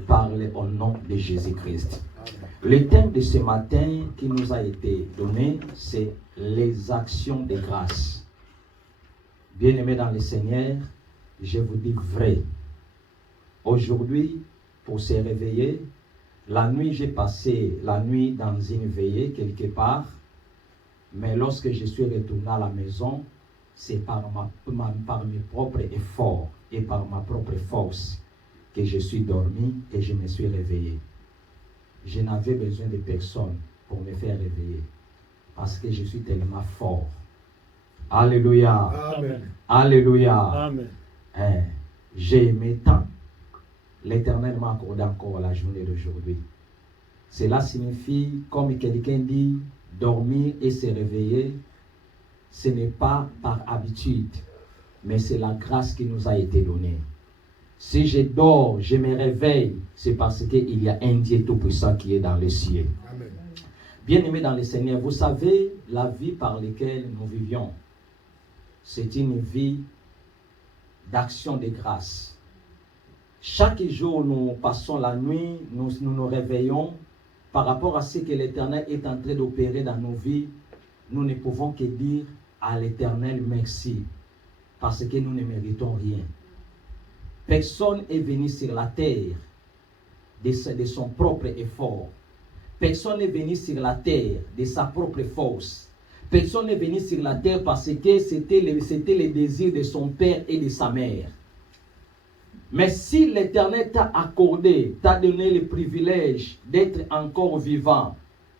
parler au nom de Jésus-Christ. Le thème de ce matin qui nous a été donné, c'est les actions de grâce. Bien-aimés dans le Seigneur, je vous dis vrai. Aujourd'hui, pour se réveiller, la nuit, j'ai passé la nuit dans une veillée quelque part, mais lorsque je suis retourné à la maison, c'est par mes propres efforts et par ma propre force que je suis dormi et je me suis réveillé. Je n'avais besoin de personne pour me faire réveiller parce que je suis tellement fort. Alléluia. Amen. Alléluia. Amen. J'ai aimé tant. L'Éternel m'a accordé encore la journée d'aujourd'hui. Cela signifie, comme quelqu'un dit, dormir et se réveiller, ce n'est pas par habitude, mais c'est la grâce qui nous a été donnée. Si je dors, je me réveille, c'est parce qu'il y a un Dieu tout-puissant qui est dans le ciel. Amen. Bien-aimés dans le Seigneur, vous savez, la vie par laquelle nous vivions, c'est une vie d'action de grâce. Chaque jour, nous passons la nuit, nous nous réveillons. Par rapport à ce que l'Éternel est en train d'opérer dans nos vies, nous ne pouvons que dire à l'Éternel merci, parce que nous ne méritons rien. Personne n'est venu sur la terre de son propre effort. Personne n'est venu sur la terre de sa propre force. Personne n'est venu sur la terre parce que c'était le désir de son père et de sa mère. Mais si l'Éternel t'a accordé, t'a donné le privilège d'être encore vivant,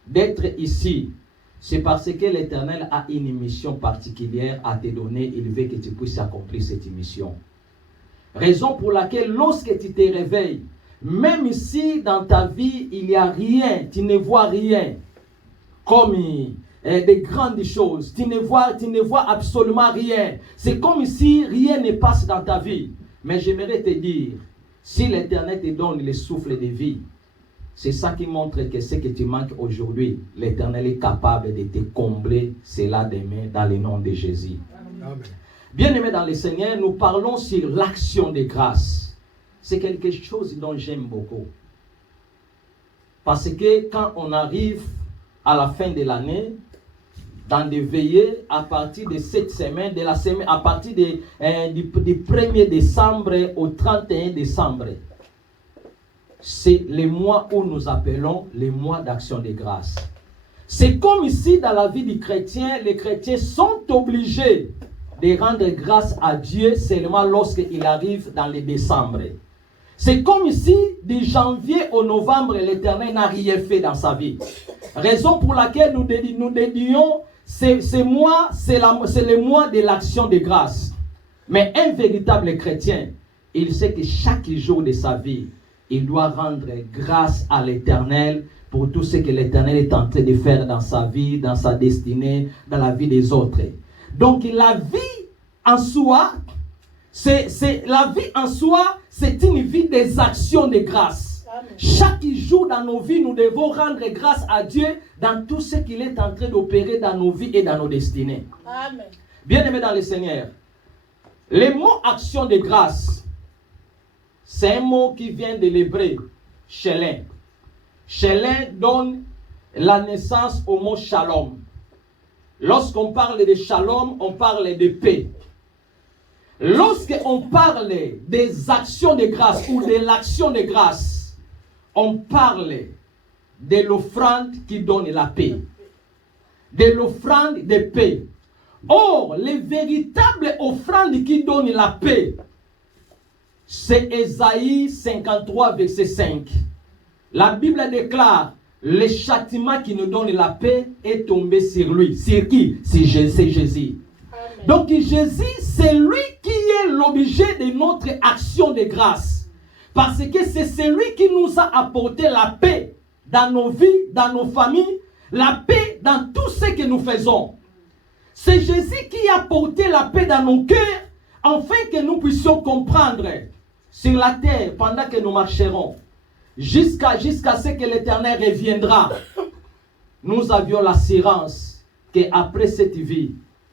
d'être ici, c'est parce que l'Éternel a une mission particulière à te donner. Il veut que tu puisses accomplir cette mission. Raison pour laquelle lorsque tu te réveilles, même si dans ta vie il n'y a rien, tu ne vois rien, comme des grandes choses, tu ne vois absolument rien. C'est comme si rien ne passe dans ta vie. Mais j'aimerais te dire, si l'Éternel te donne le souffle de vie, c'est ça qui montre que ce que tu manques aujourd'hui, l'Éternel est capable de te combler cela demain dans le nom de Jésus. Amen. Bien-aimés dans le Seigneur, nous parlons sur l'action de grâce. C'est quelque chose dont j'aime beaucoup. Parce que quand on arrive à la fin de l'année, dans des veillées, à partir de cette semaine, de la semaine, à partir du 1er décembre au 31 décembre, c'est les mois où nous appelons les mois d'action de grâce. C'est comme ici dans la vie du chrétien, les chrétiens sont obligés de rendre grâce à Dieu seulement lorsqu'il arrive dans le décembre. C'est comme ici, de janvier au novembre, l'Éternel n'a rien fait dans sa vie. Raison pour laquelle nous dédions ces mois, c'est le mois de l'action de grâce. Mais un véritable chrétien, il sait que chaque jour de sa vie, il doit rendre grâce à l'Éternel pour tout ce que l'Éternel est en train de faire dans sa vie, dans sa destinée, dans la vie des autres. Donc la vie en soi, c'est une vie des actions de grâce. Amen. Chaque jour dans nos vies, nous devons rendre grâce à Dieu dans tout ce qu'il est en train d'opérer dans nos vies et dans nos destinées. Amen. Bien-aimés dans le Seigneur, le mot action de grâce, c'est un mot qui vient de l'hébreu, shalom. Shalom donne la naissance au mot shalom. Lorsqu'on parle de shalom, on parle de paix. Lorsqu'on parle des actions de grâce ou de l'action de grâce, on parle de l'offrande qui donne la paix. De l'offrande de paix. Or, les véritables offrandes qui donnent la paix, c'est Ésaïe 53, verset 5. La Bible déclare, le châtiment qui nous donne la paix est tombé sur lui. Sur qui? C'est Jésus. Amen. Donc Jésus, c'est lui qui est l'objet de notre action de grâce. Parce que c'est celui qui nous a apporté la paix dans nos vies, dans nos familles, la paix dans tout ce que nous faisons. C'est Jésus qui a apporté la paix dans nos cœurs, afin que nous puissions comprendre sur la terre pendant que nous marcherons, jusqu'à ce que l'Éternel reviendra. Nous avions l'assurance qu'après cette vie,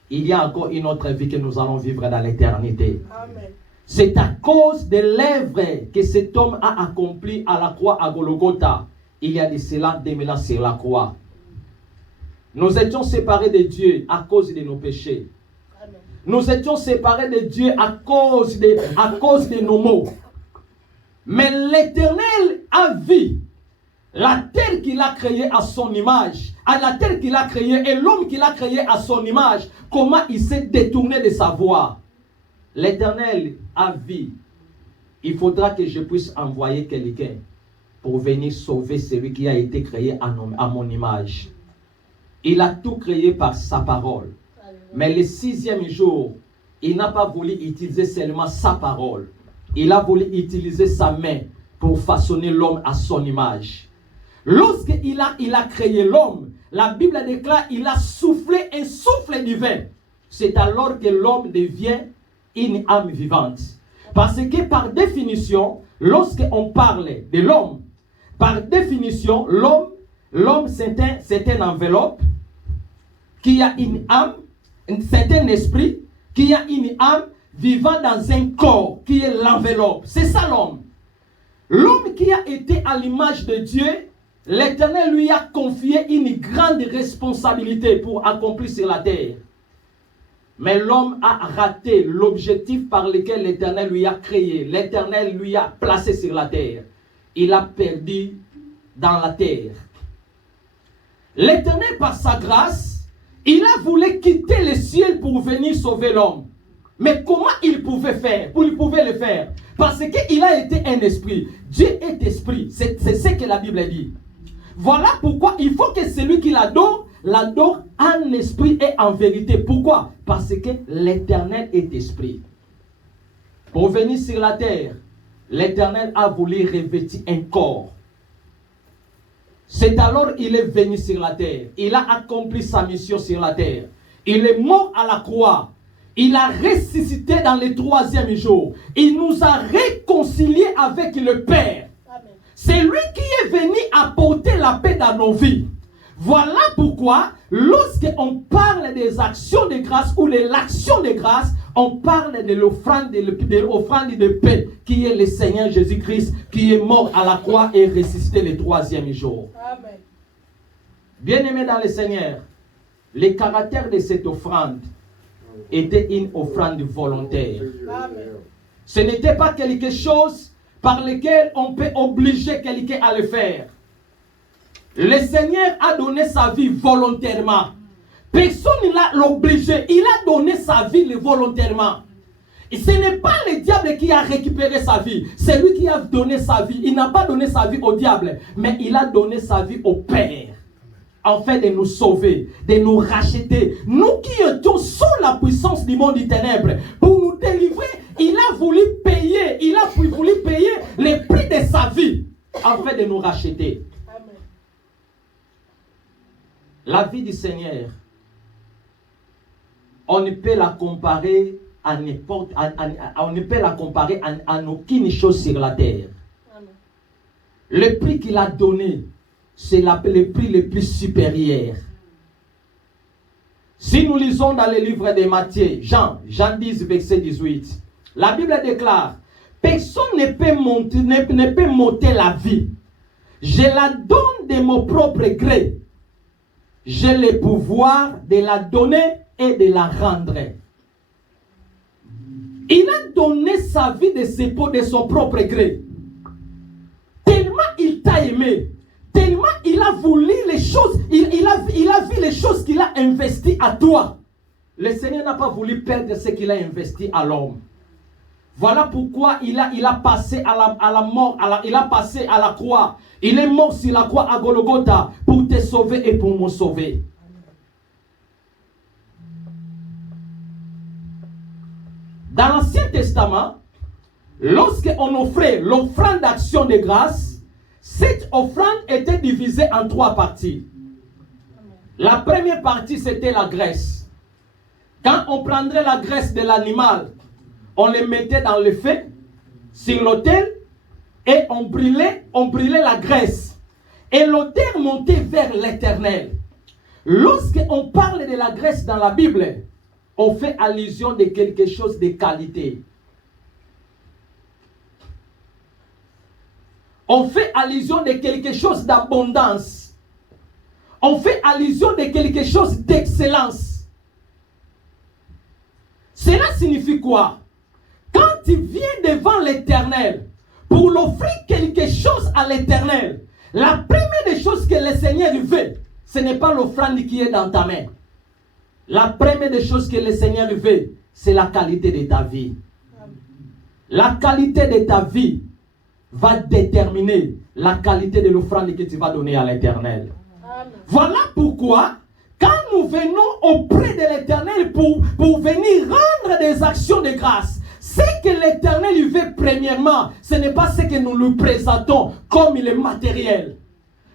il y a encore une autre vie que nous allons vivre dans l'éternité. Amen. C'est à cause de l'œuvre que cet homme a accompli à la croix à Golgotha. Il y a de cela 2000 ans sur la croix. Nous étions séparés de Dieu à cause de nos péchés. Amen. Nous étions séparés de Dieu à cause de nos maux. Mais l'Éternel a vu la terre qu'il a créée à son image, à la terre qu'il a créée et l'homme qu'il a créé à son image, comment il s'est détourné de sa voie. L'Éternel a vu, il faudra que je puisse envoyer quelqu'un pour venir sauver celui qui a été créé à mon image. Il a tout créé par sa parole. Mais le 6e jour, il n'a pas voulu utiliser seulement sa parole. Il a voulu utiliser sa main pour façonner l'homme à son image. Lorsqu'il a créé l'homme, la Bible déclare qu'il a soufflé un souffle divin. C'est alors que l'homme devient une âme vivante. Parce que par définition, lorsqu'on parle de l'homme, par définition, l'homme c'est une enveloppe qui a une âme, c'est un esprit qui a une âme vivant dans un corps qui est l'enveloppe. C'est ça l'homme. L'homme qui a été à l'image de Dieu, l'Éternel lui a confié une grande responsabilité pour accomplir sur la terre. Mais l'homme a raté l'objectif par lequel l'Éternel lui a créé. L'Éternel lui a placé sur la terre. Il a perdu dans la terre. L'Éternel, par sa grâce, il a voulu quitter le ciel pour venir sauver l'homme. Mais comment il pouvait faire? Il pouvait le faire. Parce qu'il a été un esprit. Dieu est esprit. C'est ce que la Bible dit. Voilà pourquoi il faut que celui qui l'adore en esprit et en vérité. Pourquoi? Parce que l'Éternel est esprit. Pour venir sur la terre, l'Éternel a voulu revêtir un corps. C'est alors qu'il est venu sur la terre. Il a accompli sa mission sur la terre. Il est mort à la croix. Il a ressuscité dans le 3e jour. Il nous a réconciliés avec le Père. Amen. C'est lui qui est venu apporter la paix dans nos vies. Voilà pourquoi, lorsqu'on parle des actions de grâce ou de l'action de grâce, on parle de l'offrande de paix qui est le Seigneur Jésus-Christ qui est mort à la croix et ressuscité le 3e jour. Amen. Bien-aimés dans le Seigneur, le caractère de cette offrande était une offrande volontaire. Amen. Ce n'était pas quelque chose par lequel on peut obliger quelqu'un à le faire. Le Seigneur a donné sa vie volontairement. Personne ne l'a obligé. Il a donné sa vie volontairement. Et ce n'est pas le diable qui a récupéré sa vie. C'est lui qui a donné sa vie. Il n'a pas donné sa vie au diable, mais il a donné sa vie au Père. Afin de nous sauver, de nous racheter. Nous qui étions sous la puissance du monde des ténèbres, pour nous délivrer, il a voulu payer le prix de sa vie, afin de nous racheter. Amen. La vie du Seigneur, on ne peut la comparer à aucune chose sur la terre. Amen. Le prix qu'il a donné, c'est le prix le plus supérieur. Si nous lisons dans le livre de Matthieu, Jean 10, verset 18, la Bible déclare, personne ne peut m'ôter la vie. Je la donne de mon propre gré. J'ai le pouvoir de la donner et de la rendre. Il a donné sa vie de son propre gré. Tellement il t'a aimé. Tellement il a voulu les choses, il a vu les choses qu'il a investies à toi. Le Seigneur n'a pas voulu perdre ce qu'il a investi à l'homme. Voilà pourquoi il a passé à la mort, il a passé à la croix. Il est mort sur la croix à Golgotha pour te sauver et pour me sauver. Dans l'Ancien Testament, lorsqu'on offrait l'offrande d'action de grâce, cette offrande était divisée en 3 parties. La première partie, c'était la graisse. Quand on prendrait la graisse de l'animal, on le mettait dans le feu, sur l'autel, et on brûlait la graisse. Et l'autel montait vers l'Éternel. Lorsqu'on parle de la graisse dans la Bible, on fait allusion de quelque chose de qualité. on fait allusion de quelque chose d'abondance. On fait allusion de quelque chose d'excellence. Cela signifie quoi? Quand tu viens devant l'Éternel pour l'offrir quelque chose à l'Éternel, la première des choses que le Seigneur veut, ce n'est pas l'offrande qui est dans ta main. La première des choses que le Seigneur veut, c'est la qualité de ta vie. La qualité de ta vie va déterminer la qualité de l'offrande que tu vas donner à l'Éternel. Voilà pourquoi, quand nous venons auprès de l'Éternel pour venir rendre des actions de grâce, ce que l'Éternel veut premièrement, ce n'est pas ce que nous lui présentons comme il est matériel.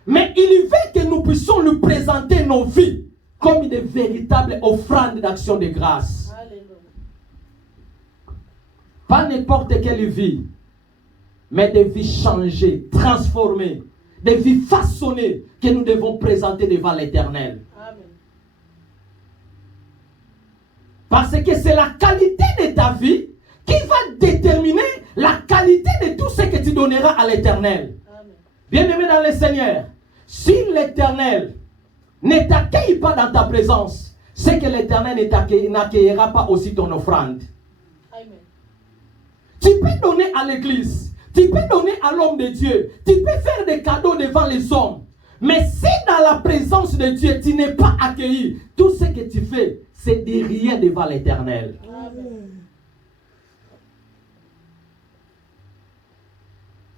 Mais il veut que nous puissions lui présenter nos vies comme une véritable offrande d'action de grâce. Pas n'importe quelle vie, mais des vies changées, transformées, des vies façonnées que nous devons présenter devant l'Éternel. Parce que c'est la qualité de ta vie qui va déterminer la qualité de tout ce que tu donneras à l'Éternel. Bien-aimé dans le Seigneur, si l'Éternel ne t'accueille pas dans ta présence, c'est que l'Éternel n'accueillera pas aussi ton offrande. Tu peux donner à l'église, tu peux donner à l'homme de Dieu, tu peux faire des cadeaux devant les hommes. Mais si dans la présence de Dieu, tu n'es pas accueilli, tout ce que tu fais, c'est de rien devant l'Éternel.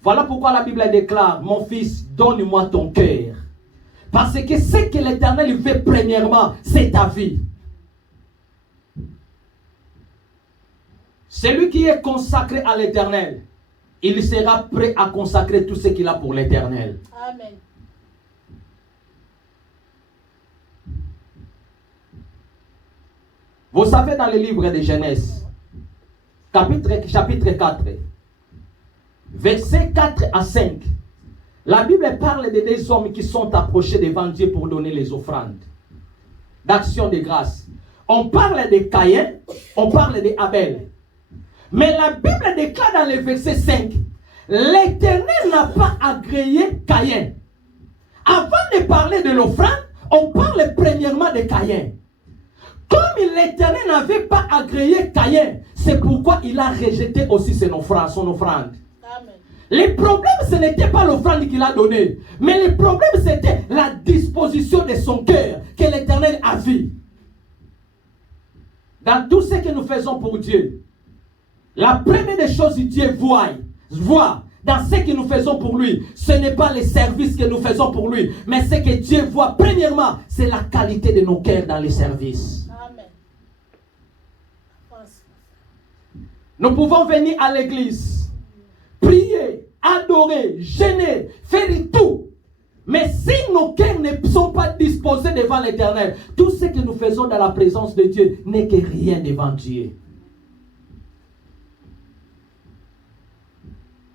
Voilà pourquoi la Bible déclare, mon fils, donne-moi ton cœur. Parce que ce que l'Éternel veut premièrement, c'est ta vie. Celui qui est consacré à l'Éternel, il sera prêt à consacrer tout ce qu'il a pour l'Éternel. Amen. Vous savez, dans le livre de Genèse, chapitre 4, versets 4 à 5, la Bible parle de deux hommes qui sont approchés devant Dieu pour donner les offrandes d'action de grâce. On parle de Caïn, on parle de Abel. Mais la Bible déclare dans le verset 5, l'Éternel n'a pas agréé Caïn. Avant de parler de l'offrande, on parle premièrement de Caïn. Comme l'Éternel n'avait pas agréé Caïn, c'est pourquoi il a rejeté aussi son offrande. Amen. Le problème, ce n'était pas l'offrande qu'il a donnée, mais le problème, c'était la disposition de son cœur que l'Éternel a vu. Dans tout ce que nous faisons pour Dieu, la première des choses que Dieu voit dans ce que nous faisons pour lui, ce n'est pas les services que nous faisons pour lui, mais ce que Dieu voit premièrement, c'est la qualité de nos cœurs dans les services. Amen. Nous pouvons venir à l'église, prier, adorer, jeûner, faire tout. Mais si nos cœurs ne sont pas disposés devant l'Éternel, tout ce que nous faisons dans la présence de Dieu n'est que rien devant Dieu.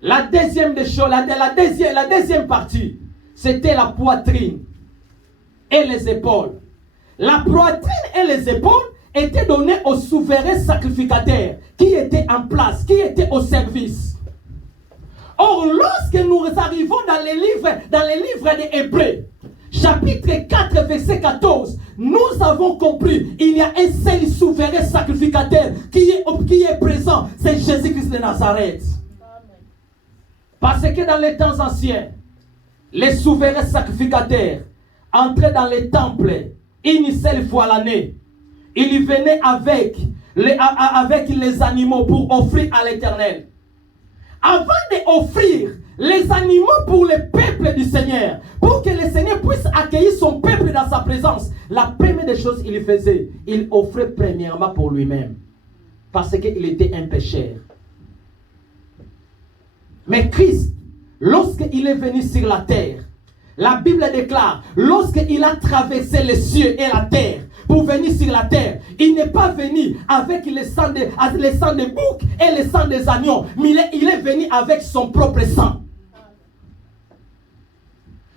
La deuxième des choses, la deuxième partie, c'était la poitrine et les épaules. La poitrine et les épaules étaient données aux souverains sacrificateurs qui étaient en place, qui étaient au service. Or, lorsque nous arrivons dans les livres des Hébreux, chapitre 4, verset 14, nous avons compris, il y a un seul souverain sacrificateur qui est présent, c'est Jésus-Christ de Nazareth. Parce que dans les temps anciens, les souverains sacrificateurs entraient dans les temples une seule fois l'année. Ils venaient avec les animaux pour offrir à l'Éternel. Avant d'offrir les animaux pour le peuple du Seigneur, pour que le Seigneur puisse accueillir son peuple dans sa présence, la première des choses qu'il faisait, il offrait premièrement pour lui-même. Parce qu'il était un pécheur. Mais Christ, lorsqu'il est venu sur la terre, la Bible déclare, lorsqu'il a traversé les cieux et la terre, pour venir sur la terre, il n'est pas venu avec le sang des boucs et le sang des agneaux, mais il est venu avec son propre sang.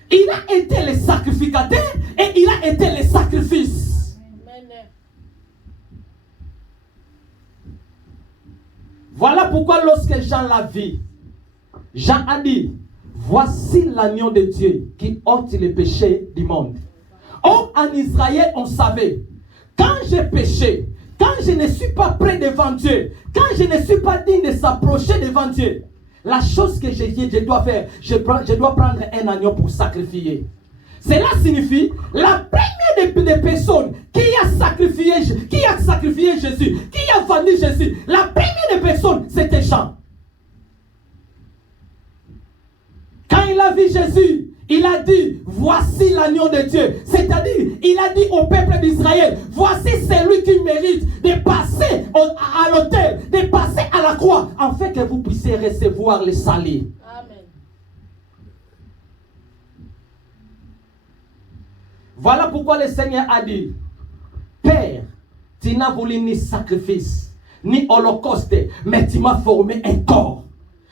Il a été le sacrificateur et il a été le sacrifice. Voilà pourquoi lorsque Jean l'a vu, Jean a dit, voici l'agneau de Dieu qui ôte les péchés du monde. Or, en Israël, on savait, quand j'ai péché, quand je ne suis pas prêt devant Dieu, quand je ne suis pas digne de s'approcher devant Dieu, la chose que je dois faire, je dois prendre un agneau pour sacrifier. Cela signifie la première des personnes qui a sacrifié Jésus, qui a vendu Jésus, la première des personnes, c'était Jean. Quand il a vu Jésus, il a dit, voici l'agneau de Dieu. C'est-à-dire, il a dit au peuple d'Israël, voici celui qui mérite de passer à l'autel, de passer à la croix, afin que vous puissiez recevoir le salut. Amen. Voilà pourquoi le Seigneur a dit, Père, tu n'as voulu ni sacrifice, ni holocauste, mais tu m'as formé un corps.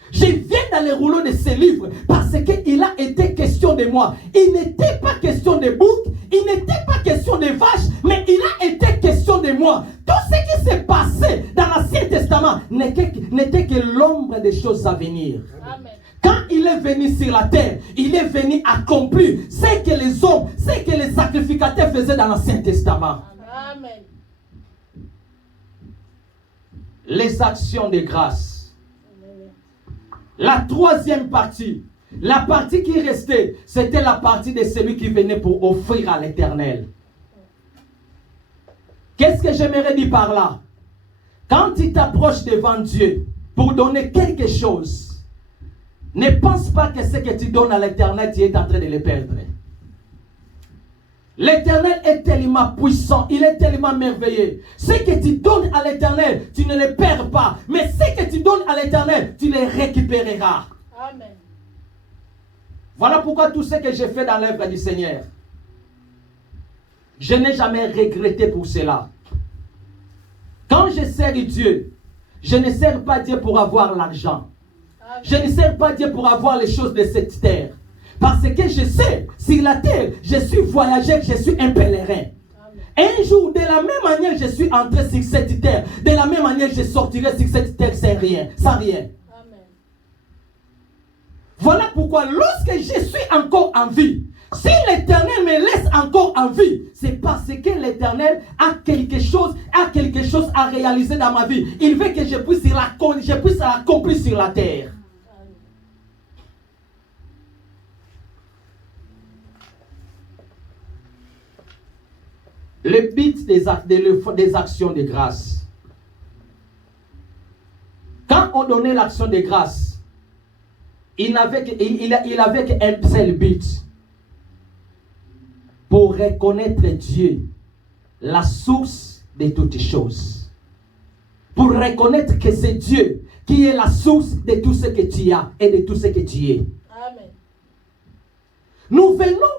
Je viens dans les rouleaux de ce livre parce qu'il a été question de moi. Il n'était pas question de bouc, il n'était pas question de vache, mais il a été question de moi. Tout ce qui s'est passé dans l'Ancien Testament n'était que l'ombre des choses à venir. Amen. Quand il est venu sur la terre, il est venu accomplir ce que les hommes, ce que les sacrificateurs faisaient dans l'Ancien Testament. Amen. Les actions de grâce. La troisième partie, la partie qui restait, c'était la partie de celui qui venait pour offrir à l'Éternel. Qu'est-ce que j'aimerais dire par là? Quand tu t'approches devant Dieu pour donner quelque chose, ne pense pas que ce que tu donnes à l'Éternel, tu es en train de le perdre. L'Éternel est tellement puissant, il est tellement merveilleux. Ce que tu donnes à l'Éternel, tu ne le perds pas. Mais ce que tu donnes à l'Éternel, tu le récupéreras. Amen. Voilà pourquoi tout ce que j'ai fait dans l'œuvre du Seigneur, je n'ai jamais regretté pour cela. Quand je sers Dieu, je ne sers pas Dieu pour avoir l'argent. Je ne sers pas Dieu pour avoir les choses de cette terre. Parce que je sais, sur la terre, je suis voyageur, je suis un pèlerin. Amen. Un jour, de la même manière, je suis entré sur cette terre. De la même manière, je sortirai sur cette terre sans rien. Amen. Voilà pourquoi, lorsque je suis encore en vie, si l'Éternel me laisse encore en vie, c'est parce que l'Éternel a quelque chose à réaliser dans ma vie. Il veut que je puisse l'accomplir sur la terre. Le but des actions de grâce. Quand on donnait l'action de grâce, il avait qu'un seul but. Pour reconnaître Dieu, la source de toutes choses. Pour reconnaître que c'est Dieu qui est la source de tout ce que tu as et de tout ce que tu es. Amen. Nous venons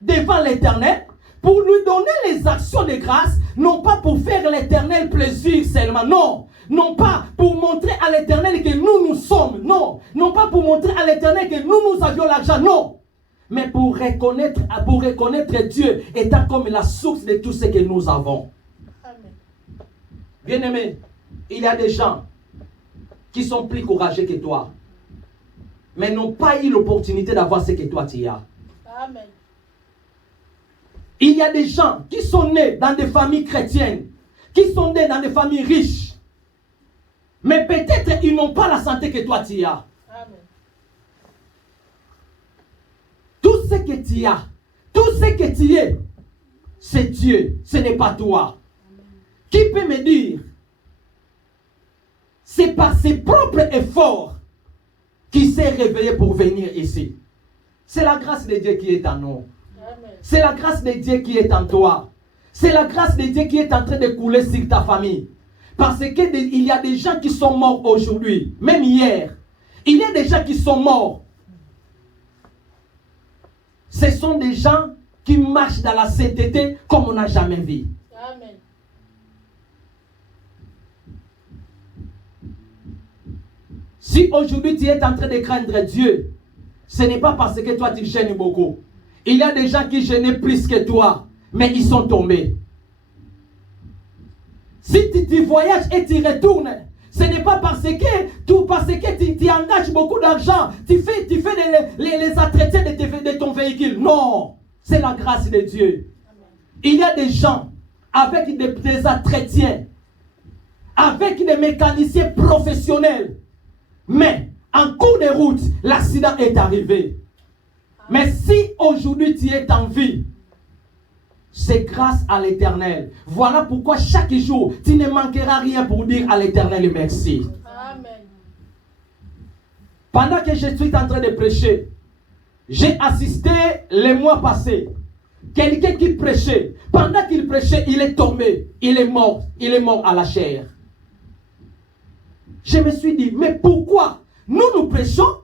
devant l'Éternel pour lui donner les actions de grâce, non pas pour faire l'Éternel plaisir seulement, non. Non pas pour montrer à l'Éternel que nous sommes, non. Non pas pour montrer à l'Éternel que nous avions l'argent, non. Mais pour reconnaître Dieu étant comme la source de tout ce que nous avons. Amen. Bien-aimé, il y a des gens qui sont plus courageux que toi, mais n'ont pas eu l'opportunité d'avoir ce que toi tu as. Amen. Il y a des gens qui sont nés dans des familles chrétiennes, qui sont nés dans des familles riches, mais peut-être ils n'ont pas la santé que toi tu as. Amen. Tout ce que tu as, tout ce que tu es, c'est Dieu, ce n'est pas toi. Amen. Qui peut me dire, c'est par ses propres efforts qu'il s'est réveillé pour venir ici? C'est la grâce de Dieu qui est en nous. Amen. C'est la grâce de Dieu qui est en toi. C'est la grâce de Dieu qui est en train de couler sur ta famille. Parce qu'il y a des gens qui sont morts aujourd'hui, même hier. Il y a des gens qui sont morts. Ce sont des gens qui marchent dans la sainteté comme on n'a jamais vu. Amen. Si aujourd'hui tu es en train de craindre Dieu, ce n'est pas parce que toi tu gênes beaucoup. Il y a des gens qui gênaient plus que toi, mais ils sont tombés. Si tu voyages et tu retournes, Ce n'est pas parce que tu engages beaucoup d'argent, tu fais les entretiens de ton véhicule. Non, c'est la grâce de Dieu. Il y a des gens avec des entretiens, avec des mécaniciens professionnels. Mais en cours de route, l'accident est arrivé. Mais si aujourd'hui tu es en vie, c'est grâce à l'Éternel. Voilà pourquoi chaque jour, tu ne manqueras rien pour dire à l'Éternel merci. Amen. Pendant que je suis en train de prêcher, j'ai assisté les mois passés. Quelqu'un qui prêchait, pendant qu'il prêchait, il est tombé, il est mort à la chair. Je me suis dit, mais pourquoi nous prêchons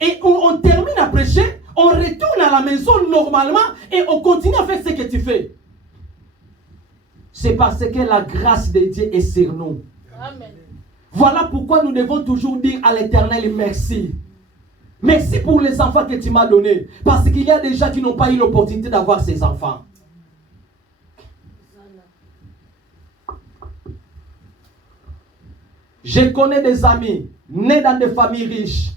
et on termine à prêcher, on retourne à la maison normalement et on continue à faire ce que tu fais. C'est parce que la grâce de Dieu est sur nous. Amen. Voilà pourquoi nous devons toujours dire à l'Éternel merci. Merci pour les enfants que tu m'as donnés. Parce qu'il y a des gens qui n'ont pas eu l'opportunité d'avoir ces enfants. Je connais des amis nés dans des familles riches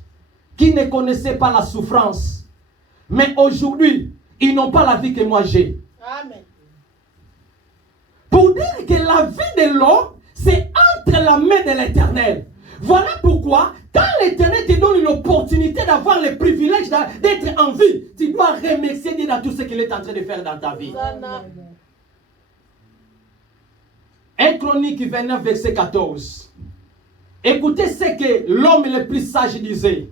qui ne connaissaient pas la souffrance. Mais aujourd'hui, ils n'ont pas la vie que moi j'ai. Amen. Pour dire que la vie de l'homme, c'est entre la main de l'Éternel. Voilà pourquoi, quand l'Éternel te donne l'opportunité d'avoir le privilège d'être en vie, tu dois remercier Dieu dans tout ce qu'il est en train de faire dans ta vie. 1 Chronique 29, verset 14. Écoutez ce que l'homme le plus sage disait.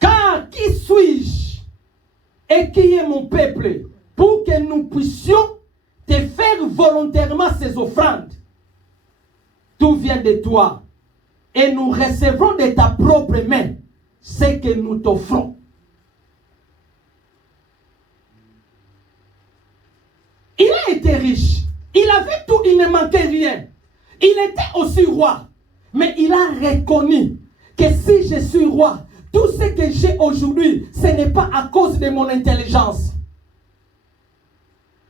Car qui suis-je et qui est mon peuple pour que nous puissions te faire volontairement ces offrandes? Tout vient de toi et nous recevrons de ta propre main ce que nous t'offrons. Il a été riche, il avait tout, il ne manquait rien. Il était aussi roi, mais il a reconnu que si je suis roi, tout ce que j'ai aujourd'hui, ce n'est pas à cause de mon intelligence.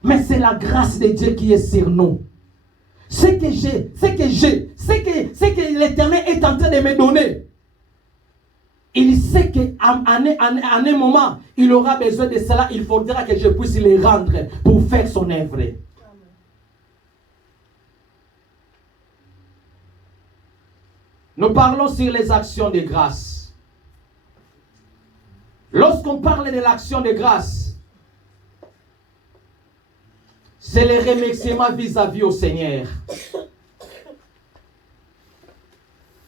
Mais c'est la grâce de Dieu qui est sur nous. Ce que l'Éternel est en train de me donner. Il sait qu'à un moment, il aura besoin de cela. Il faudra que je puisse le rendre pour faire son œuvre. Nous parlons sur les actions de grâce. Lorsqu'on parle de l'action de grâce, c'est le remerciement vis-à-vis au Seigneur.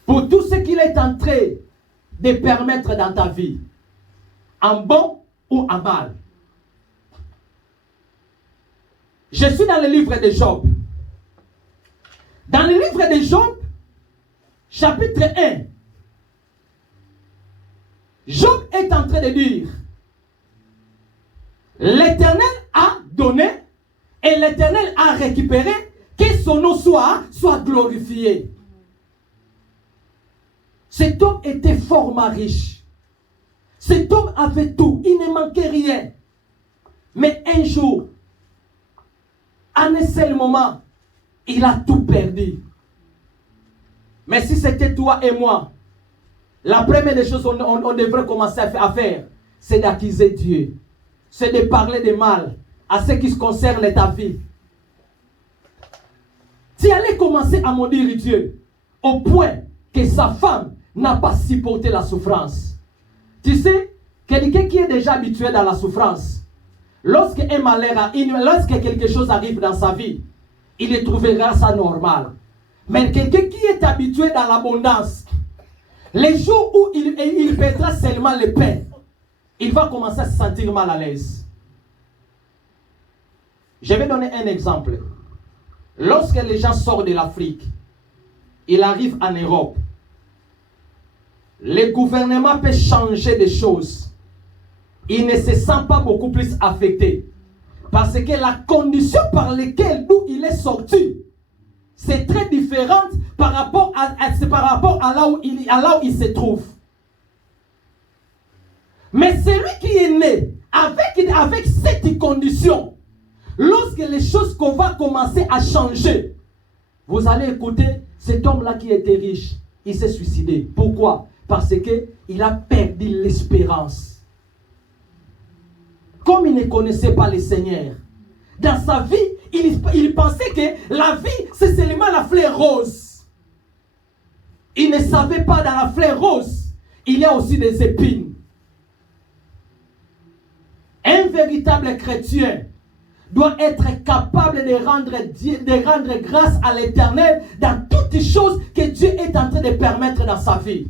Pour tout ce qu'il est en train de permettre dans ta vie, en bon ou en mal. Je suis dans le livre de Job. Dans le livre de Job, chapitre 1, Job est en train de dire, l'Éternel a donné et l'Éternel a récupéré, que son nom soit glorifié. Cet homme était fort riche. Cet homme avait tout, il ne manquait rien. Mais un jour, en un seul moment, il a tout perdu. Mais si c'était toi et moi, la première des choses qu'on devrait commencer à faire, c'est d'accuser Dieu. C'est de parler de mal à ce qui se concerne ta vie. Tu allais commencer à maudire Dieu au point que sa femme n'a pas supporté la souffrance. Tu sais, quelqu'un qui est déjà habitué dans la souffrance, lorsque quelque chose arrive dans sa vie, il trouvera ça normal. Mais quelqu'un qui est habitué dans l'abondance, les jours où il perdra seulement le pain, il va commencer à se sentir mal à l'aise. Je vais donner un exemple. Lorsque les gens sortent de l'Afrique, ils arrivent en Europe, le gouvernement peut changer des choses. Il ne se sent pas beaucoup plus affecté. Parce que la condition par laquelle d'où il est sorti, c'est très différente par rapport à là où il se trouve. Mais celui qui est né avec cette condition, lorsque les choses qu'on va commencer à changer, Vous allez écouter, cet homme-là qui était riche, il s'est suicidé. Pourquoi? Parce qu'il a perdu l'espérance. Comme il ne connaissait pas le Seigneur, dans sa vie, il pensait que la vie, c'est seulement la fleur rose. Il ne savait pas, dans la fleur rose, il y a aussi des épines. Un véritable chrétien doit être capable de rendre grâce à l'Éternel dans toutes les choses que Dieu est en train de permettre dans sa vie.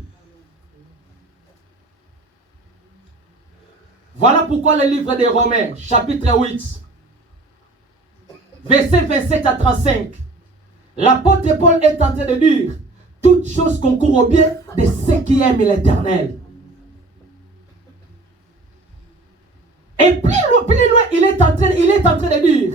Voilà pourquoi le livre des Romains, chapitre 8, versets 27 à 35, l'apôtre Paul est en train de dire, toutes choses concourent au bien de ceux qui aiment l'Éternel. Et plus loin, il est en train de dire,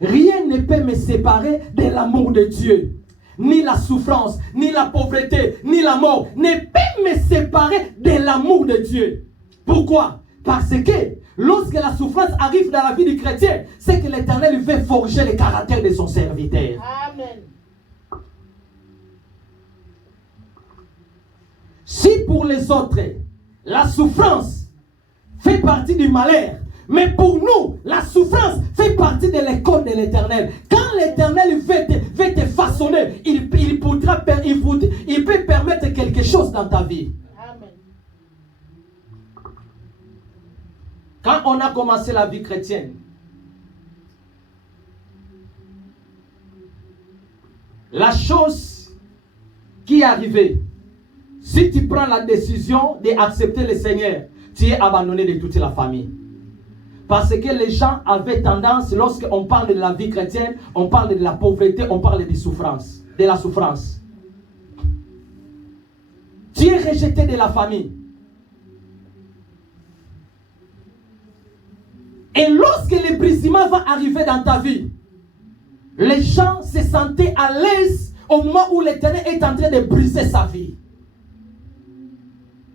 rien ne peut me séparer de l'amour de Dieu. Ni la souffrance, ni la pauvreté, ni la mort ne peut me séparer de l'amour de Dieu. Pourquoi? Parce que lorsque la souffrance arrive dans la vie du chrétien, c'est que l'Éternel veut forger le caractère de son serviteur. Amen. Si pour les autres, la souffrance fait partie du malheur, mais pour nous, la souffrance fait partie de l'école de l'Éternel. Quand l'Éternel veut te façonner, il peut permettre quelque chose dans ta vie. Amen. Quand on a commencé la vie chrétienne, la chose qui est arrivée, si tu prends la décision d'accepter le Seigneur, tu es abandonné de toute la famille. Parce que les gens avaient tendance, lorsqu'on parle de la vie chrétienne, on parle de la pauvreté, on parle de souffrance, de la souffrance. Tu es rejeté de la famille. Et lorsque le brisement va arriver dans ta vie, les gens se sentaient à l'aise au moment où l'Éternel est en train de briser sa vie.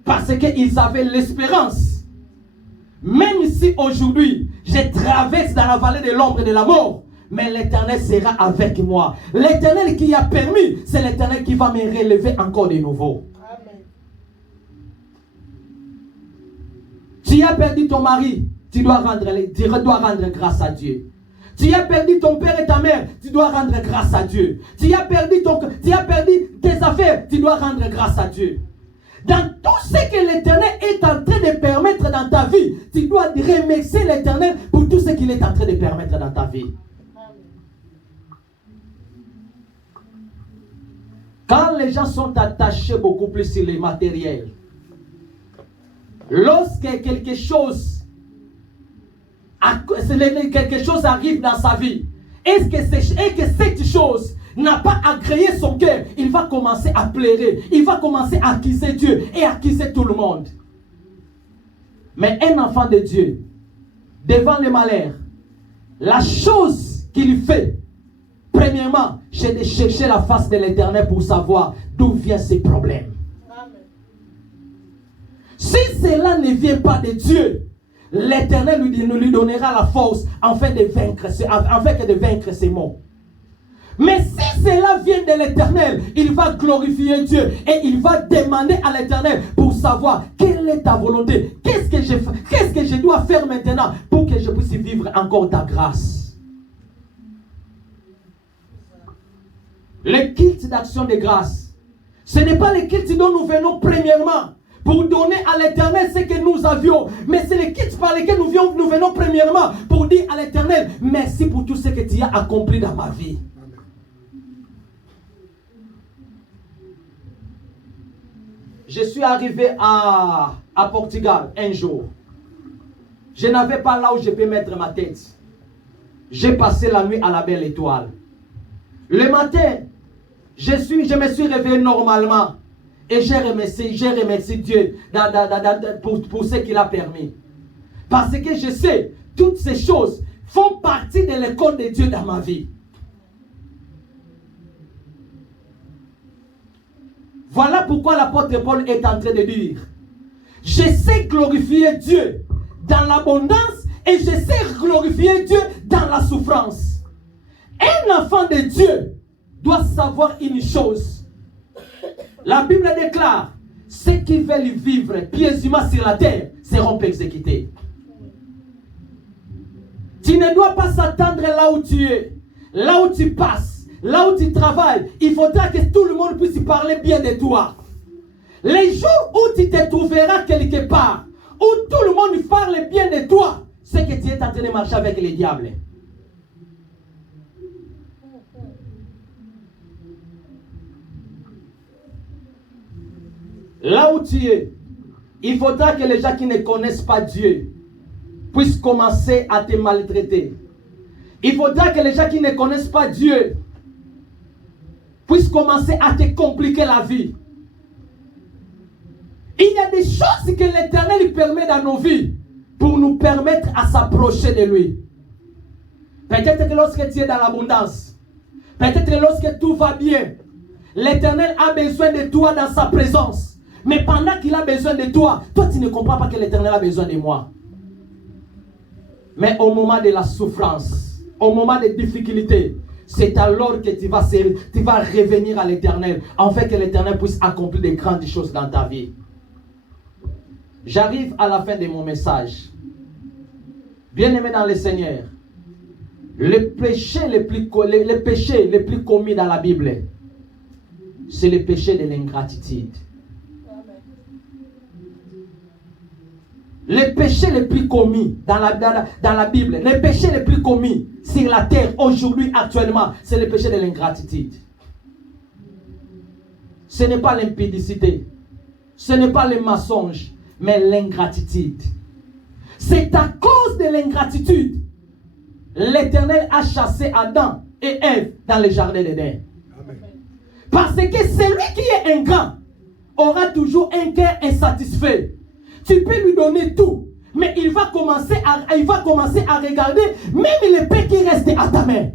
Parce qu'ils avaient l'espérance. Même si aujourd'hui, je traverse dans la vallée de l'ombre de la mort, mais l'Éternel sera avec moi. L'Éternel qui a permis, c'est l'Éternel qui va me relever encore de nouveau. Amen. Tu as perdu ton mari, tu dois rendre grâce à Dieu. Tu as perdu ton père et ta mère, tu dois rendre grâce à Dieu. Tu as perdu tes affaires, tu dois rendre grâce à Dieu. Dans tout ce que l'Éternel est en train de permettre dans ta vie, tu dois remercier l'Éternel pour tout ce qu'il est en train de permettre dans ta vie. Quand les gens sont attachés beaucoup plus sur les matériels, lorsque quelque chose arrive dans sa vie, et que cette chose n'a pas agréé son cœur, il va commencer à pleurer, il va commencer à accuser Dieu et accuser tout le monde. Mais un enfant de Dieu, devant le malheur, la chose qu'il fait, premièrement, c'est de chercher la face de l'Éternel pour savoir d'où viennent ses problèmes. Amen. Si cela ne vient pas de Dieu, l'Éternel lui donnera la force afin de vaincre ses maux. Mais si cela vient de l'Éternel, il va glorifier Dieu et il va demander à l'Éternel pour savoir quelle est ta volonté. Qu'est-ce que je dois faire maintenant pour que je puisse vivre encore ta grâce. Le culte d'action de grâce, ce n'est pas le culte dont nous venons premièrement pour donner à l'Éternel ce que nous avions, mais c'est le culte par lequel nous venons premièrement pour dire à l'Éternel, merci pour tout ce que tu as accompli dans ma vie. Je suis arrivé à Portugal un jour. Je n'avais pas là où je peux mettre ma tête. J'ai passé la nuit à la Belle Étoile. Le matin, je me suis réveillé normalement. Et j'ai remercié Dieu pour ce qu'il a permis. Parce que je sais, toutes ces choses font partie de l'école de Dieu dans ma vie. Voilà pourquoi l'apôtre Paul est en train de dire, je sais glorifier Dieu dans l'abondance et je sais glorifier Dieu dans la souffrance. Un enfant de Dieu doit savoir une chose. La Bible déclare, ceux qui veulent vivre pieusement sur la terre seront exécutés. Tu ne dois pas s'attendre là où tu es, là où tu passes, là où tu travailles. Il faudra que tout le monde puisse parler bien de toi. Les jours où tu te trouveras quelque part, où tout le monde parle bien de toi, c'est que tu es en train de marcher avec les diables. Là où tu es, il faudra que les gens qui ne connaissent pas Dieu puissent commencer à te maltraiter. Il faudra que les gens qui ne connaissent pas Dieu puissent commencer à te compliquer la vie. Il y a des choses que l'Éternel permet dans nos vies pour nous permettre à s'approcher de lui. Peut-être que lorsque tu es dans l'abondance, peut-être que lorsque tout va bien, l'Éternel a besoin de toi dans sa présence. Mais pendant qu'il a besoin de toi, toi tu ne comprends pas que l'Éternel a besoin de moi. Mais au moment de la souffrance, au moment des difficultés, c'est alors que tu vas revenir à l'Éternel, afin que l'Éternel puisse accomplir de grandes choses dans ta vie. J'arrive à la fin de mon message. Bien-aimé dans le Seigneur, le péché le plus commis dans la Bible, c'est le péché de l'ingratitude. Le péché le plus commis dans la Bible, le péché le plus commis sur la terre aujourd'hui, actuellement, c'est le péché de l'ingratitude. Ce n'est pas l'impudicité, ce n'est pas le mensonge, mais l'ingratitude. C'est à cause de l'ingratitude, l'Éternel a chassé Adam et Ève dans le jardin d'Éden. Parce que celui qui est ingrat aura toujours un cœur insatisfait. Tu peux lui donner tout, mais il va commencer à regarder même les paix qui restent à ta main.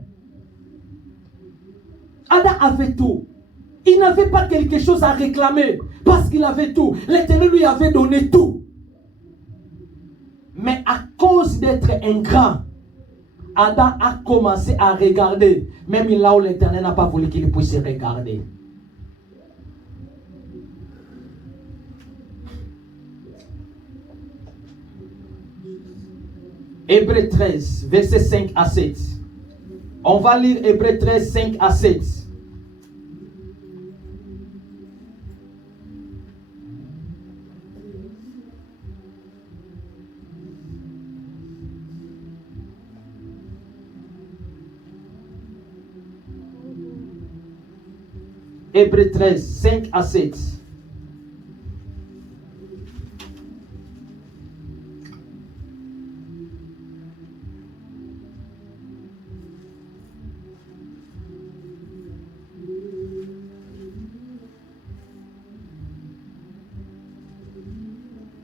Adam avait tout. Il n'avait pas quelque chose à réclamer parce qu'il avait tout. L'Éternel lui avait donné tout. Mais à cause d'être ingrat, Adam a commencé à regarder, même là où l'Éternel n'a pas voulu qu'il puisse regarder. Hébreux 13, versets 5 à 7. On va lire Hébreux 13, 5 à 7. Hébreux 13, 5 à 7.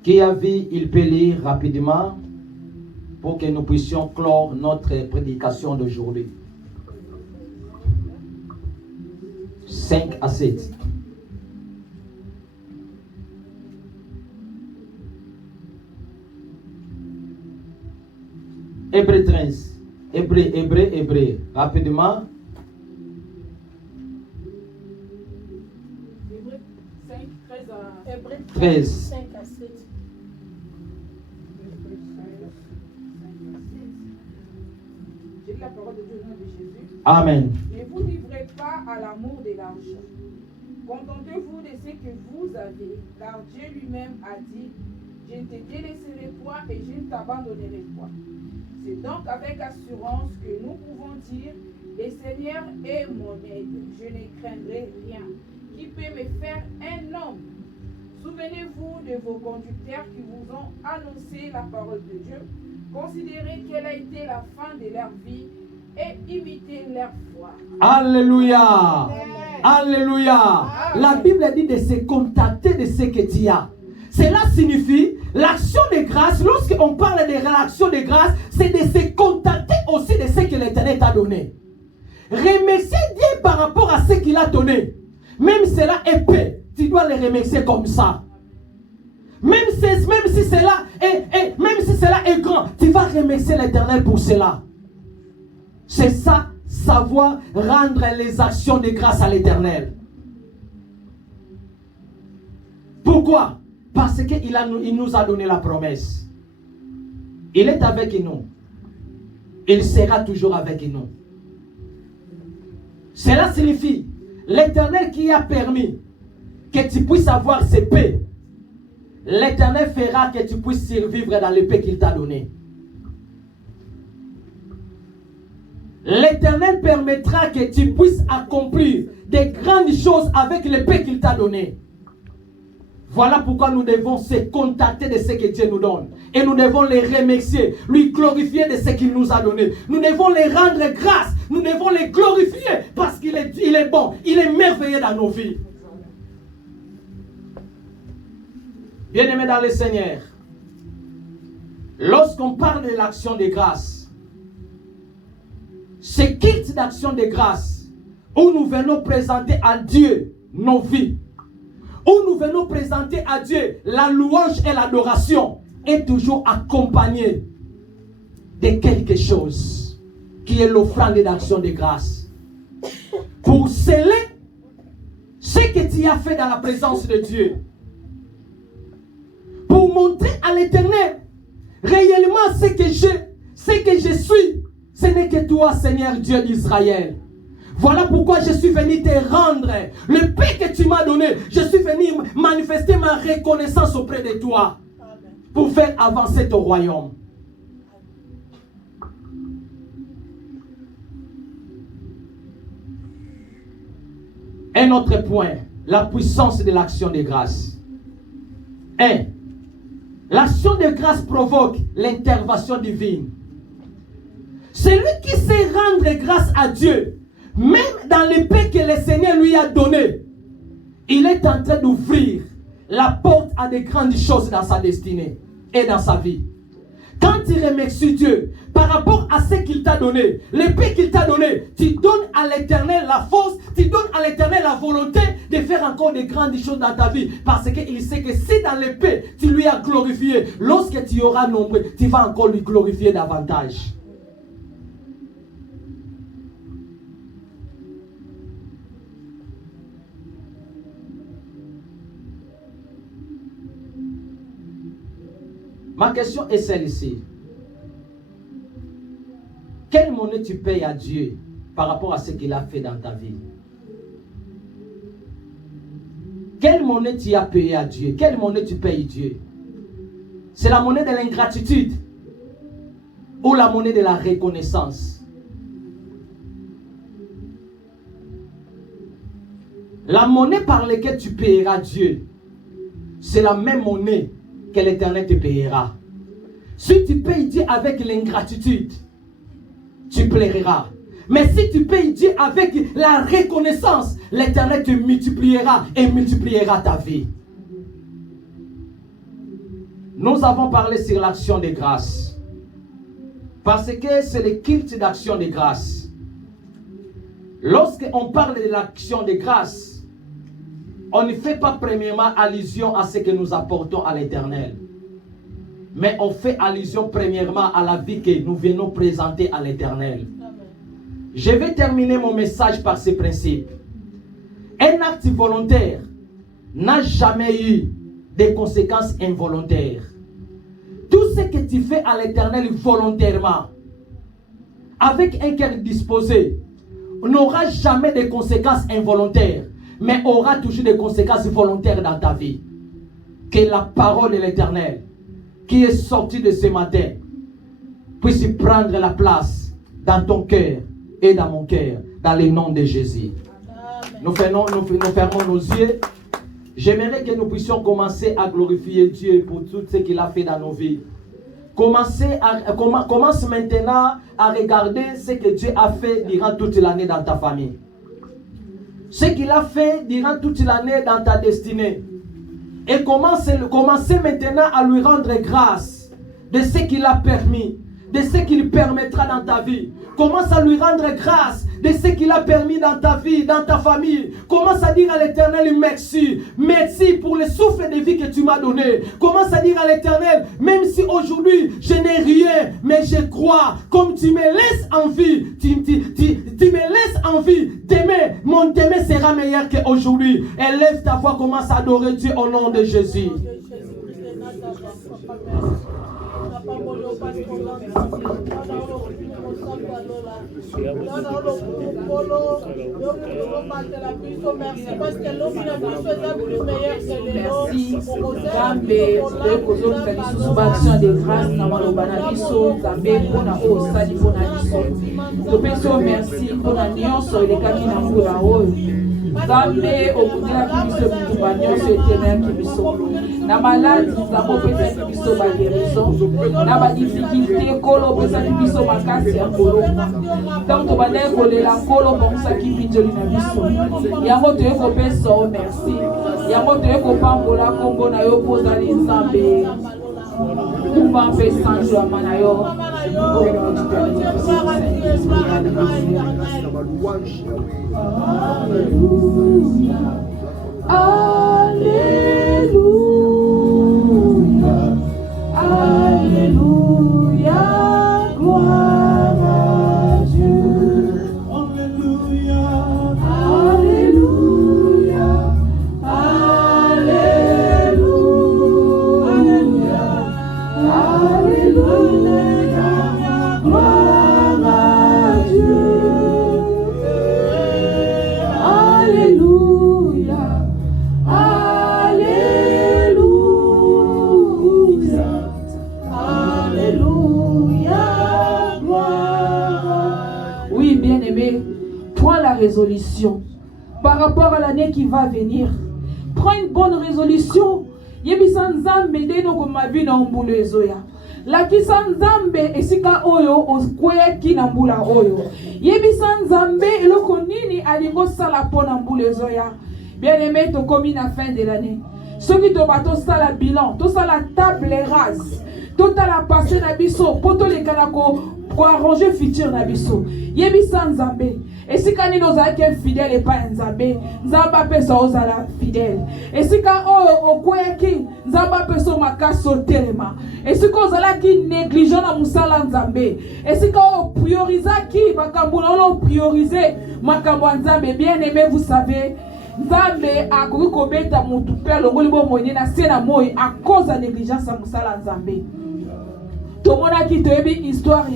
Qui a vu, il peut lire rapidement pour que nous puissions clore notre prédication d'aujourd'hui. 5 à 7. Hébreux 13. Hébreux. Rapidement. Hébreux 5, 13 à... Hébreux 13. 5 à 7. J'ai dit la parole de Dieu au nom de Jésus. Amen. Ne vous livrez pas à l'amour de l'argent. Contentez-vous de ce que vous avez, car Dieu lui-même a dit, je ne te délaisserai point et je ne t'abandonnerai point. C'est donc avec assurance que nous pouvons dire, le Seigneur est mon aide, je ne craindrai rien. Qui peut me faire un homme? Souvenez-vous de vos conducteurs qui vous ont annoncé la parole de Dieu. Considérez quelle a été la fin de leur vie et imitez leur foi. Alléluia. Amen. Alléluia. Amen. La Bible dit de se contenter de ce que tu as. Cela signifie l'action de grâce. Lorsqu'on parle de l'action de grâce, c'est de se contenter aussi de ce que l'Éternel t'a donné. Remercier Dieu par rapport à ce qu'il a donné. Même si cela est peu, tu dois le remercier comme ça. Même si cela est grand, tu vas remercier l'Éternel pour cela. C'est ça savoir rendre les actions de grâce à l'Éternel. Pourquoi? Parce qu'il nous a donné la promesse. Il est avec nous. Il sera toujours avec nous. Cela signifie, l'Éternel qui a permis que tu puisses avoir ces paix, l'Éternel fera que tu puisses survivre dans les paix qu'il t'a donné. L'Éternel permettra que tu puisses accomplir des grandes choses avec les paix qu'il t'a donné. Voilà pourquoi nous devons se contacter de ce que Dieu nous donne. Et nous devons les remercier, lui glorifier de ce qu'il nous a donné. Nous devons les rendre grâce. Nous devons les glorifier parce qu'il est bon. Il est merveilleux dans nos vies. Bien-aimés dans le Seigneur, lorsqu'on parle de l'action de grâce, ce culte d'action de grâce où nous venons présenter à Dieu nos vies, où nous venons présenter à Dieu la louange et l'adoration, est toujours accompagné de quelque chose qui est l'offrande d'action de grâce. Pour sceller ce que tu as fait dans la présence de Dieu. Pour montrer à l'Éternel réellement ce que je suis. Ce n'est que toi, Seigneur Dieu d'Israël. Voilà pourquoi je suis venu te rendre le paix que tu m'as donné. Je suis venu manifester ma reconnaissance auprès de toi. Amen. Pour faire avancer ton royaume. Un autre point, la puissance de l'action de grâce. 1. L'action de grâce provoque l'intervention divine. Celui qui sait rendre grâce à Dieu, même dans les paix que le Seigneur lui a donné, il est en train d'ouvrir la porte à de grandes choses dans sa destinée et dans sa vie. Quand tu remercies Dieu par rapport à ce qu'il t'a donné, les paix qu'il t'a donné, tu donnes à l'Éternel la force, tu donnes à l'Éternel la volonté de faire encore de grandes choses dans ta vie. Parce qu'il sait que si dans les paix, tu lui as glorifié, lorsque tu auras nombré, tu vas encore lui glorifier davantage. Ma question est celle-ci. Quelle monnaie tu payes à Dieu par rapport à ce qu'il a fait dans ta vie? Quelle monnaie tu as payé à Dieu? Quelle monnaie tu payes Dieu? C'est la monnaie de l'ingratitude ou la monnaie de la reconnaissance? La monnaie par laquelle tu payeras Dieu, c'est la même monnaie que l'Éternel te payera. Si tu payes Dieu avec l'ingratitude, tu plairas. Mais si tu payes Dieu avec la reconnaissance, l'Éternel te multipliera et multipliera ta vie. Nous avons parlé sur l'action de grâce. Parce que c'est le culte d'action de grâce. Lorsqu'on parle de l'action de grâce, on ne fait pas premièrement allusion à ce que nous apportons à l'Éternel. Mais on fait allusion premièrement à la vie que nous venons présenter à l'Éternel. Je vais terminer mon message par ce principe. Un acte volontaire n'a jamais eu de conséquences involontaires. Tout ce que tu fais à l'Éternel volontairement, avec un cœur disposé, n'aura jamais de conséquences involontaires, mais aura toujours des conséquences volontaires dans ta vie. Que la parole de l'Éternel qui est sortie de ce matin puisse prendre la place dans ton cœur et dans mon cœur, dans le nom de Jésus. Nous fermons nos yeux. J'aimerais que nous puissions commencer à glorifier Dieu pour tout ce qu'il a fait dans nos vies. Commence maintenant à regarder ce que Dieu a fait durant toute l'année dans ta famille. Ce qu'il a fait durant toute l'année dans ta destinée. Et commencez maintenant à lui rendre grâce de ce qu'il a permis. de ce qu'il permettra dans ta vie. Commence à lui rendre grâce de ce qu'il a permis dans ta vie, dans ta famille. Commence à dire à l'Éternel merci. Merci pour le souffle de vie que tu m'as donné. Commence à dire à l'Éternel, même si aujourd'hui je n'ai rien, mais je crois, comme tu me laisses en vie, tu me laisses en vie. Demain, mon demain sera meilleur qu'aujourd'hui. Élève ta voix, commence à adorer Dieu au nom de Jésus. Nzambe okudela biso bitumba nyonso etemela biso na maladi nzambe opesa biso baguérison na badifficulté kolo opesa biso makasi ya kolonga ntango tobandaki kolela kolo bongusaki binzoli na biso yango toye kopesa o merci yango toye kopambola kombo na yo mpo ozali nzambe kuba mpe sanjwama na yo Alléluia, Alléluia, Alléluia, gloire à Dieu. Alléluia, Alléluia, Alléluia, Alléluia, gloire à Dieu. Alléluia, Alléluia, gloire. Oui, bien-aimé, prends la résolution par rapport à l'année qui va venir. Prends une bonne résolution. Yebisa nzambe deno komabi na mbulu ezoya. Lakisa nzambe esika oyo okweki na mbula oyo. Yebisa nzambe eloko nini alingo sala pona mbulu ezoya. Bien-aimé, tokomi na fin de l'année. Soki tobato sala bilan, to sala table rase. Totala passé na biso, poto lekana ko arranger futur na biso. Yebisa nzambe. Esika nini ozalaki fidèle epai nzambe, nzambe apesa ozala fidèle. Esika oyo okweki, nzambe apesa makasi otelema. Esika ozalaki négligent na musala nzambe. Esika oyo priorisaki makambo na oyo prioriser makambo ya nzambe. Bien aimé, vous savez, nzambe akoki kobeta mutu pe longoli bo moyene na se na moi à cause de négligence ya musala nzambe. Tomonaki toyebi histoire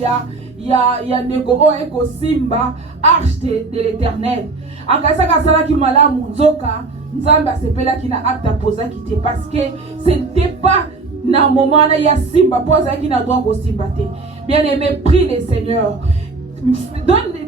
ya ndeko oyo eko simba arche de l'Éternel. Akasaka salaki malamu nzoka nzambe asepelaki na acte apozaki te parce que ce n'était pas na moment na ya simba pozaki na droit ko simba te. Bien aimé, prie le Seigneur.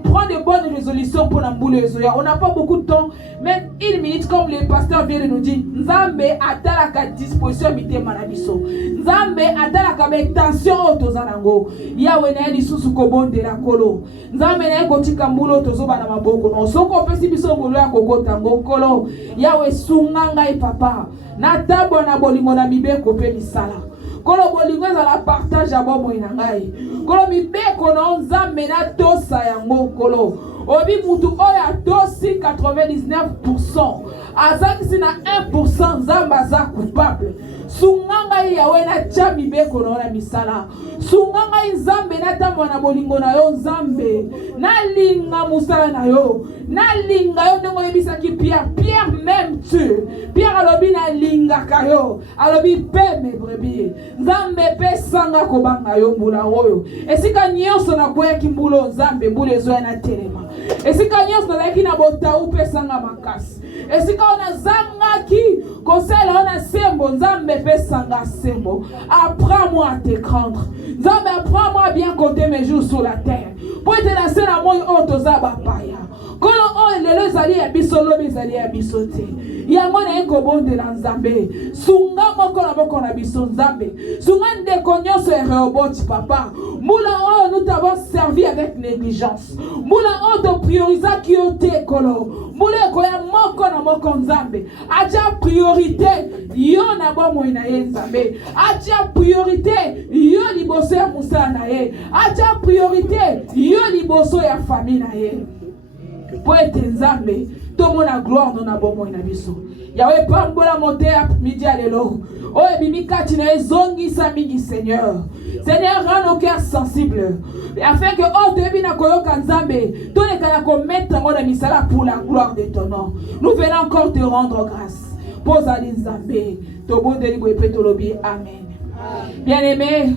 Prends de bonnes résolutions pour l'amboule. On n'a pas beaucoup de temps, mais une minute comme le pasteur vient de nous dire, Nzambe atalaka disposition mite manabiso. Nzambe atalaka tension otozanango. Yawe na lisusu kobonde la kolo. Nzambe na kotika mbulo tozoba na maboko. No soko pesi biso ngolo ya kokota ngokolo. Yawe sunganga e papa. Na tabo na bolingo na mibeko pe misala. Kolo bolingo za la partage abo moina ngai. Kolo mibeko na nzambe na tosa yango kolo. Obi mutu oya dosi 99%. Azaki sina 1% nzamba za coupable. Sunganga yawe na tia mibeko na misala. Sunganga nzambe na tambo na bolingo na yo nzambe. Na linga musala na yo. Na linga yo ndongo yebisaki Pierre. Pierre même tu. Pierre alobi na linga kayo. Alobi pe me brebis. Nzambe pe sanga kobanga yo mbula oyo. Esika nyonso na kweki mbulo nzambe mbule zo na telema. Esika nyonso na leki na bota upe sanga makasi. Esika ona zanga ki kosela ona sembo nzambe pe sanga sembo. Apprends-moi à te craindre. Nzambe apprends-moi à bien compter mes jours sur la terre. Pour te lancer na moi otozaba paya. Kono o lelo zali ya biso lobi zali ya biso te. Yango na ekobonde na nzambe. Sunga moko na moko na biso nzambe. Sunga ndeko nyonso ya Rehoboth papa. Moula o nous t'avons servi avec négligence. Moula o to priorisa ki o te kolo. Moula ko ya moko na moko nzambe. Acha priorité yo na bomo ina ye nzambe. Acha priorité yo liboso ya musala na na ye. Acha priorité yo liboso ya famille na ye. Po ete nzambe tomona gloire na bomoi na biso. Yawe pambola monte à midi à l'élo. Oh, bimikati na zongi sa mingi Seigneur. Seigneur, rends nos cœurs sensibles. Afin que, oh, debi na koyoka nzambe, ton ekana ko mettre en misala pour la gloire de ton nom. Nous venons encore te rendre grâce. Pose à l'Inzambe. Tobo de libo epetolobi. Amen. Bien-aimé,